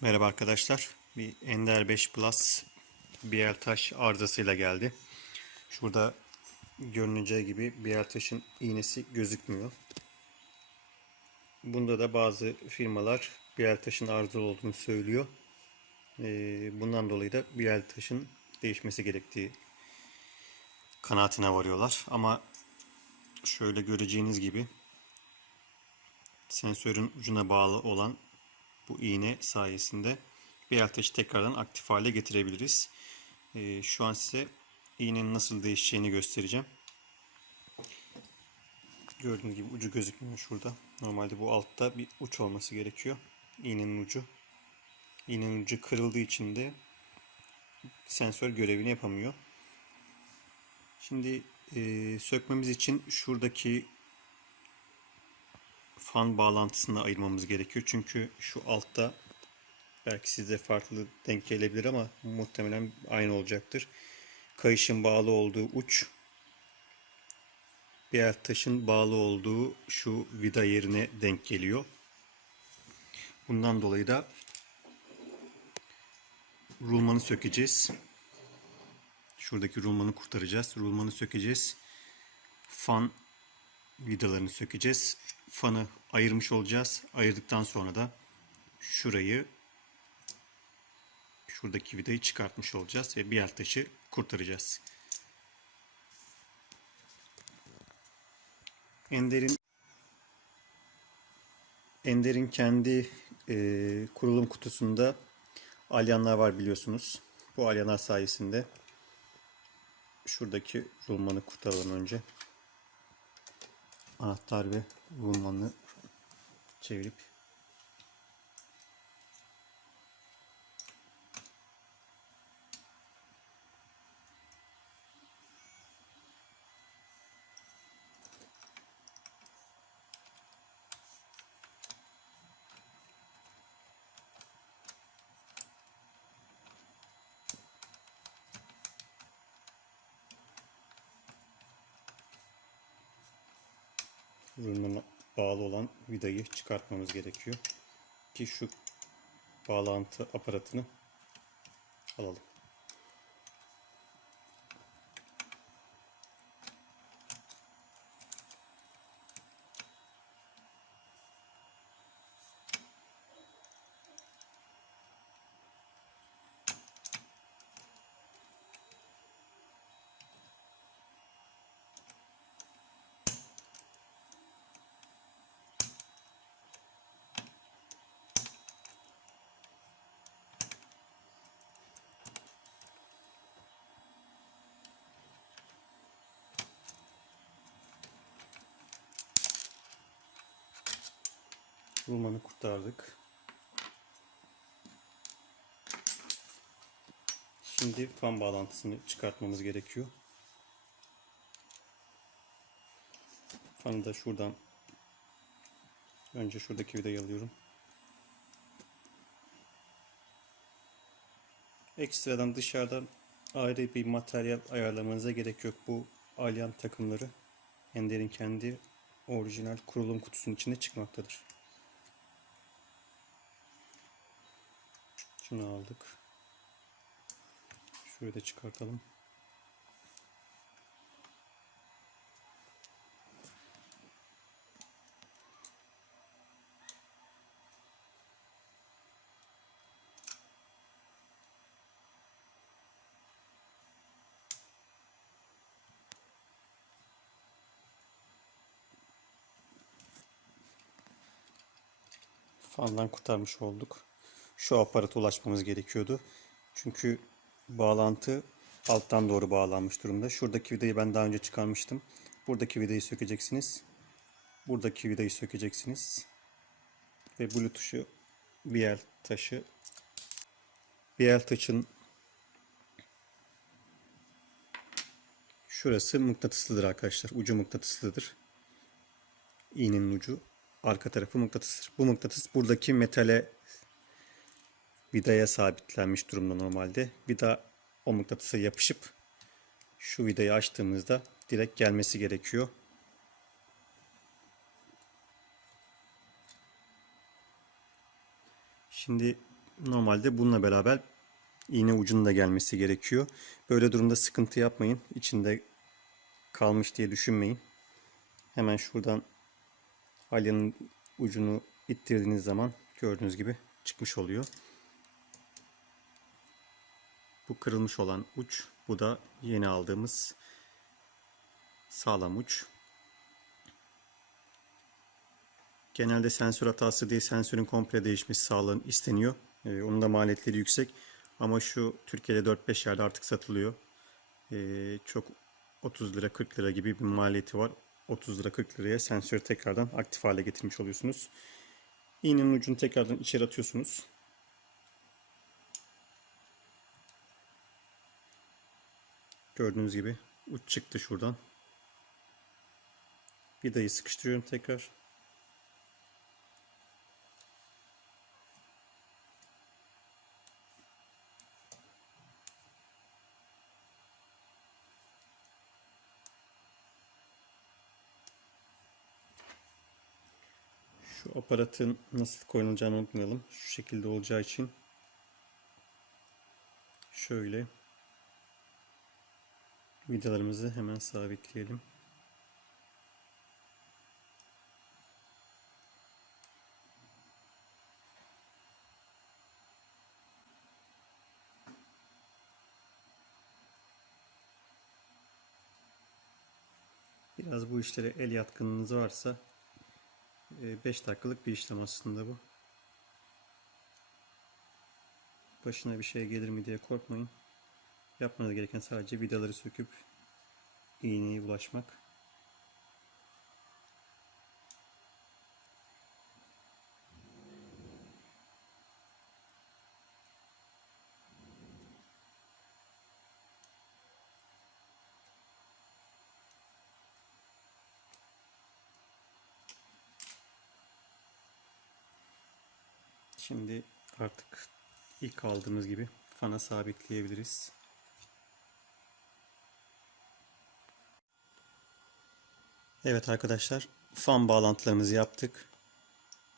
Merhaba arkadaşlar. Bir Ender 5 Plus BL taş arızasıyla geldi. Şurada görüneceği gibi BL taşın iğnesi gözükmüyor. Bunda da bazı firmalar BL taşın arızalı olduğunu söylüyor. Ee, Bundan dolayı da BL taşın değişmesi gerektiği kanaatine varıyorlar. Ama şöyle göreceğiniz gibi sensörün ucuna bağlı olan bu iğne sayesinde bir ateşi tekrardan aktif hale getirebiliriz. Ee, şu an size iğnenin nasıl değişeceğini göstereceğim. Gördüğünüz gibi ucu gözükmüyor şurada. Normalde bu altta bir uç olması gerekiyor. İğnenin ucu. İğnenin ucu kırıldığı için de sensör görevini yapamıyor. Şimdi e, sökmemiz için şuradaki fan bağlantısını ayırmamız gerekiyor. Çünkü şu altta belki sizde farklı denk gelebilir ama muhtemelen aynı olacaktır. Kayışın bağlı olduğu uç diğer taşın bağlı olduğu şu vida yerine denk geliyor. Bundan dolayı da rulmanı sökeceğiz. Şuradaki rulmanı kurtaracağız. Rulmanı sökeceğiz. Fan vidalarını sökeceğiz. Fanı ayırmış olacağız. Ayırdıktan sonra da şurayı şuradaki vidayı çıkartmış olacağız ve bir alt taşı kurtaracağız. Ender'in Ender'in kendi e, kurulum kutusunda alyanlar var biliyorsunuz. Bu alyanlar sayesinde şuradaki rulmanı kurtaralım önce anahtar ve rulmanı çevirip ürününe bağlı olan vidayı çıkartmamız gerekiyor. Ki şu bağlantı aparatını alalım. Rulmanı kurtardık. Şimdi fan bağlantısını çıkartmamız gerekiyor. Fanı da şuradan önce şuradaki vidayı alıyorum. Ekstradan dışarıdan ayrı bir materyal ayarlamanıza gerek yok. Bu alyan takımları Ender'in kendi orijinal kurulum kutusunun içinde çıkmaktadır. Şunu aldık. Şurayı da çıkartalım. Fandan kurtarmış olduk. Şu aparata ulaşmamız gerekiyordu. Çünkü bağlantı alttan doğru bağlanmış durumda. Şuradaki vidayı ben daha önce çıkarmıştım. Buradaki vidayı sökeceksiniz. Buradaki vidayı sökeceksiniz. Ve Bluetooth'u bir el taşı bir el taşın şurası mıknatıslıdır arkadaşlar. Ucu mıknatıslıdır. İğnenin ucu. Arka tarafı mıknatısıdır. Bu mıknatıs buradaki metale vidaya sabitlenmiş durumda normalde. Vida o mıknatısa yapışıp şu vidayı açtığımızda direkt gelmesi gerekiyor. Şimdi normalde bununla beraber iğne ucunun da gelmesi gerekiyor. Böyle durumda sıkıntı yapmayın. İçinde kalmış diye düşünmeyin. Hemen şuradan alyanın ucunu ittirdiğiniz zaman gördüğünüz gibi çıkmış oluyor. Bu kırılmış olan uç. Bu da yeni aldığımız sağlam uç. Genelde sensör hatası değil, sensörün komple değişmesi sağlan isteniyor. Ee, onun da maliyetleri yüksek. Ama şu Türkiye'de 4-5 yerde artık satılıyor. Ee, çok 30 lira 40 lira gibi bir maliyeti var. 30 lira 40 liraya sensörü tekrardan aktif hale getirmiş oluyorsunuz. İğnenin ucunu tekrardan içeri atıyorsunuz. Gördüğünüz gibi uç çıktı şuradan. Vidayı sıkıştırıyorum tekrar. Şu aparatın nasıl koyulacağını unutmayalım. Şu şekilde olacağı için şöyle vidalarımızı hemen sabitleyelim. Biraz bu işlere el yatkınlığınız varsa 5 dakikalık bir işlem aslında bu. Başına bir şey gelir mi diye korkmayın. Yapmanız gereken sadece vidaları söküp iğneye ulaşmak. Şimdi artık ilk aldığımız gibi fana sabitleyebiliriz. Evet arkadaşlar fan bağlantılarımızı yaptık.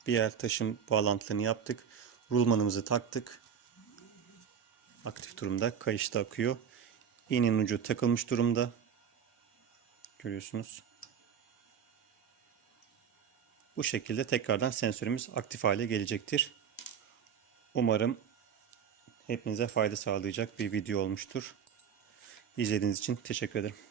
Diğer taşım bağlantılarını yaptık. Rulmanımızı taktık. Aktif durumda. Kayışta akıyor. İğnenin ucu takılmış durumda. Görüyorsunuz. Bu şekilde tekrardan sensörümüz aktif hale gelecektir. Umarım hepinize fayda sağlayacak bir video olmuştur. İzlediğiniz için teşekkür ederim.